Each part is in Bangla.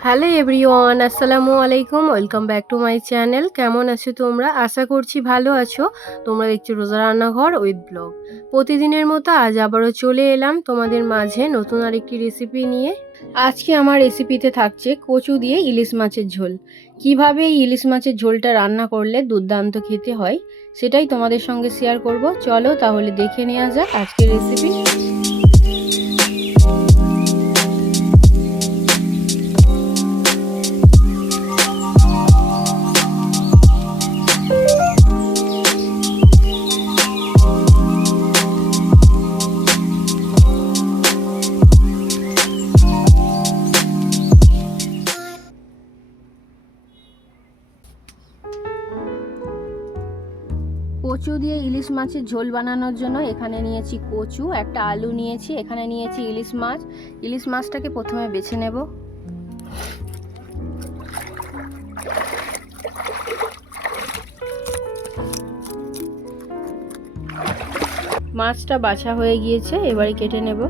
হ্যালো এভরিওয়ান, আসসালামু আলাইকুম, welcome back to my channel. কেমন আছো তোমরা? আশা করছি ভালো আছো। তোমরা দেখছ রোজা রান্নাঘর উইথ ব্লগ। প্রতিদিনের মতো আজ আবারও চলে এলাম তোমাদের মাঝে নতুন আরেকটি রেসিপি নিয়ে। আজকে আমার রেসিপিতে থাকছে কচু দিয়ে ইলিশ মাছের ঝোল। কীভাবে এই ইলিশ মাছের ঝোলটা রান্না করলে দুর্দান্ত খেতে হয়, সেটাই তোমাদের সঙ্গে শেয়ার করব। চলো তাহলে দেখে নেওয়া যাক আজকের রেসিপি। মাছের ঝোল বানানোর জন্য এখানে নিয়েছি কচু, একটা আলু নিয়েছি, এখানে নিয়েছি ইলিশ মাছ। ইলিশ মাছটাকে প্রথমে বেছে নেব। মাছটা বাছা হয়ে গিয়েছে, এবারে কেটে নেব।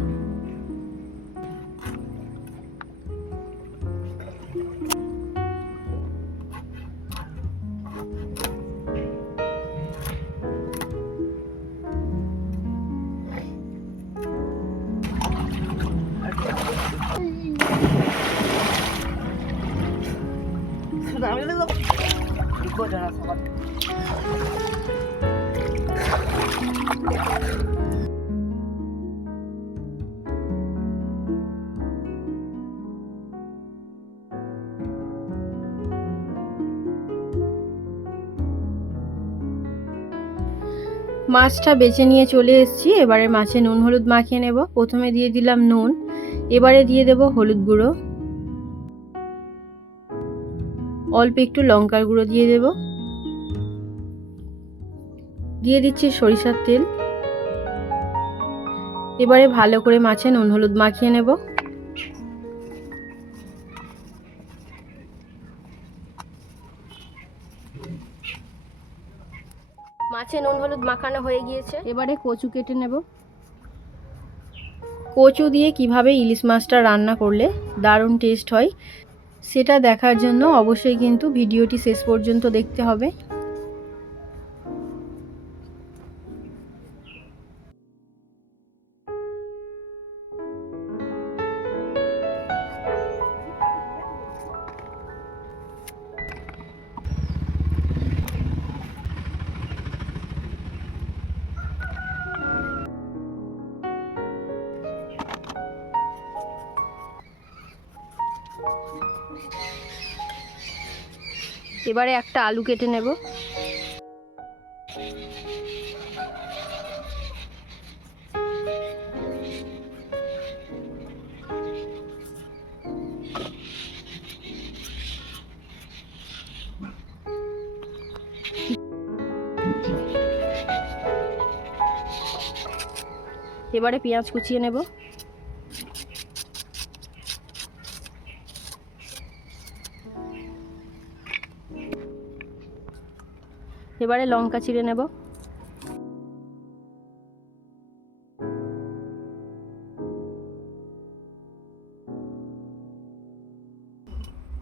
মাছটা বেছে নিয়ে চলে এসেছি। এবারে মাছে নুন, হলুদ মাখিয়ে নেব। প্রথমে দিয়ে দিলাম নুন। এবারে দিয়ে দেব হলুদ গুঁড়ো। অল্প একটু লঙ্কার গুঁড়ো দিয়ে দেব। দিয়ে দিচ্ছি সরিষার তেল। এবারে ভালো করে মাছে নুন হলুদ মাখিয়ে নেব। মাছে নুন হলুদ মাখানো হয়ে গিয়েছে। এবারে কচু কেটে নেব। কচু দিয়ে কীভাবে ইলিশ মাছটা রান্না করলে দারুণ টেস্ট হয় সেটা দেখার জন্য অবশ্যই কিন্তু ভিডিওটি শেষ পর্যন্ত দেখতে হবে। এবারে একটা আলু কেটে নেব। এবারে পেঁয়াজ কুচিয়ে নেব। এবারে লঙ্কা চিড়ে নেব।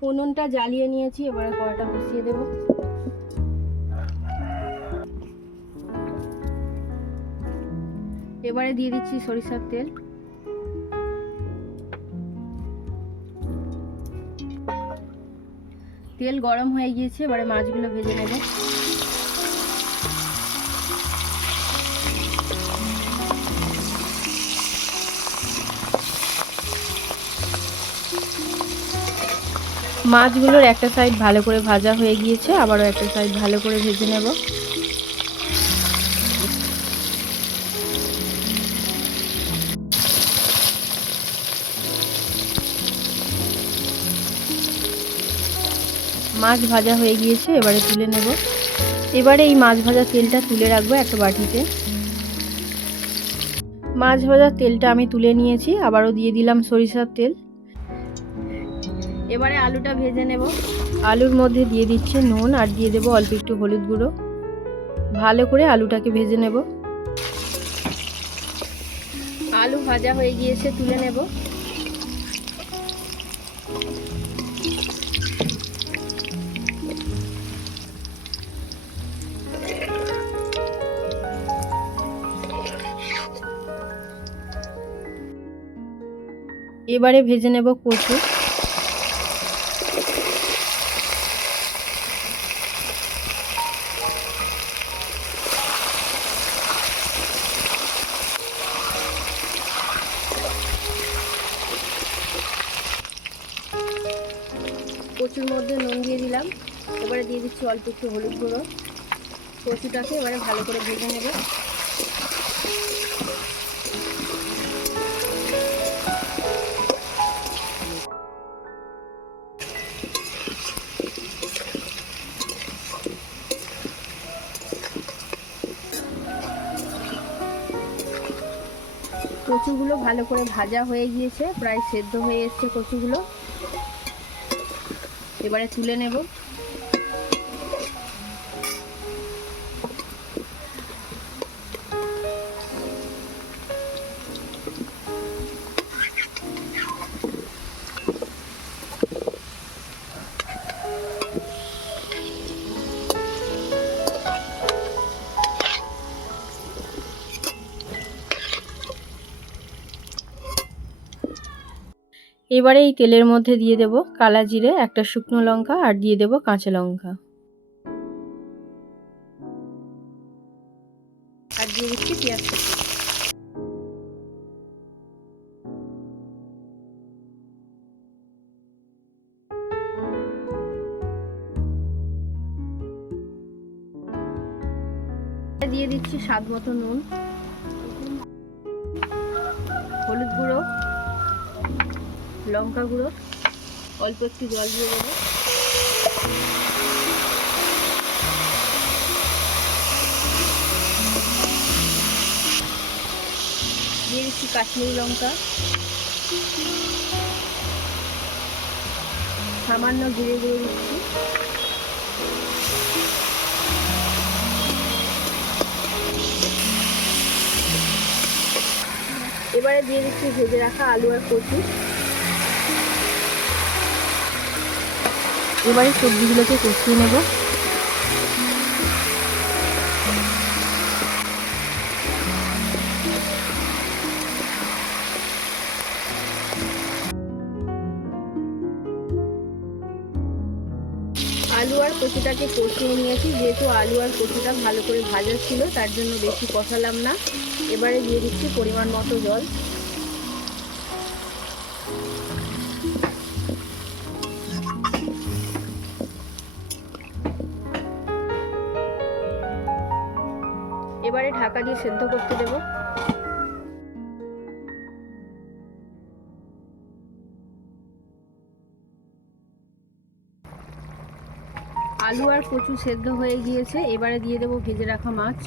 উনুনটা জ্বালিয়ে নিয়েছি, এবারে কড়াটা বসিয়ে দেব। এবারে দিয়ে দিচ্ছি সরিষার তেল। তেল গরম হয়ে গিয়েছে, এবারে মাছগুলো ভেজে নেব। মাছগুলোর একটা সাইড ভালো করে ভাজা হয়ে গিয়েছে, আবারও একটা সাইড ভালো করে ভেজে নেব। মাছ ভাজা হয়ে গিয়েছে, এবারে তুলে নেব। এবারে এই মাছ ভাজা তেলটা তুলে রাখব একটা বাটিতে। মাছ ভাজার তেলটা আমি তুলে নিয়েছি, আবারও দিয়ে দিলাম সরিষার তেল। এবারে আলুটা ভেজে নেব। আলুর মধ্যে দিয়ে দিচ্ছে নুন আর দিয়ে দেবো অল্প একটু হলুদ গুঁড়ো। ভালো করে আলুটাকে ভেজে নেব। আলু ভাজা হয়ে গিয়েছে তুলে নেব। এবারে ভেজে নেব কচু। এবারে দিয়ে দিচ্ছি অল্প একটু হলুদ গুঁড়ো। কচুটাকে এবারে ভালো করে ভেজে নেব। কচুগুলো ভালো করে ভাজা হয়ে গিয়েছে, প্রায় সেদ্ধ হয়ে এসছে কচুগুলো। এবারে তুলে নেব। এবারে এই তেলের মধ্যে দিয়ে দেব কালা জিরে, একটা শুকনো লঙ্কা আর দিয়ে দেব কাঁচা লঙ্কা। আর দিয়ে দিচ্ছি দিয়ে দিচ্ছি স্বাদ মতো নুন, হলুদ গুঁড়ো। লঙ্কা গুঁড়ো, অল্প একটু জল দিয়ে দেবো। দিয়ে দিচ্ছি কাশ্মীরি লঙ্কা। সামান্য জিরে গুঁড়ো দিচ্ছি। এবারে দিয়ে দিচ্ছি ভেজে রাখা আলু আর কচু। এবারে সবজিগুলোকে কষিয়ে নেব। আলু আর কচুটাকে কষিয়ে নিয়েছি। যেহেতু আলু আর কচুটা ভালো করে ভাজা ছিল, তার জন্য বেশি কষালাম না। এবারে দিয়ে দিচ্ছি পরিমাণ মতো জল। ঢাকা দিয়ে সেদ্ধ করতে দেব। আলু আর কচু সেদ্ধ হয়ে গিয়েছে, এবারে দিয়ে দেবো ভেজে রাখা মাছ।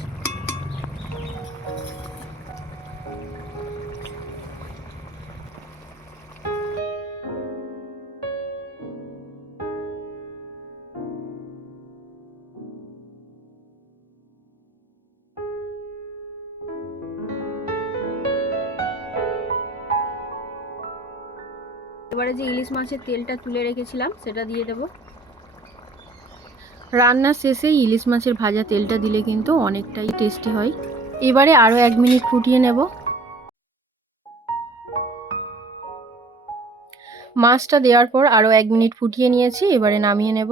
এবারে যে ইলিশ মাছের তেলটা তুলে রেখেছিলাম, সেটা দিয়ে দেব। রান্না শেষে ইলিশ মাছের ভাজা তেলটা দিলে কিন্তু অনেকটাই টেস্টি হয়। এবারে আরও এক মিনিট ফুটিয়ে নেব। মাছটা দেওয়ার পর আরও এক মিনিট ফুটিয়ে নিয়েছি, এবারে নামিয়ে নেব।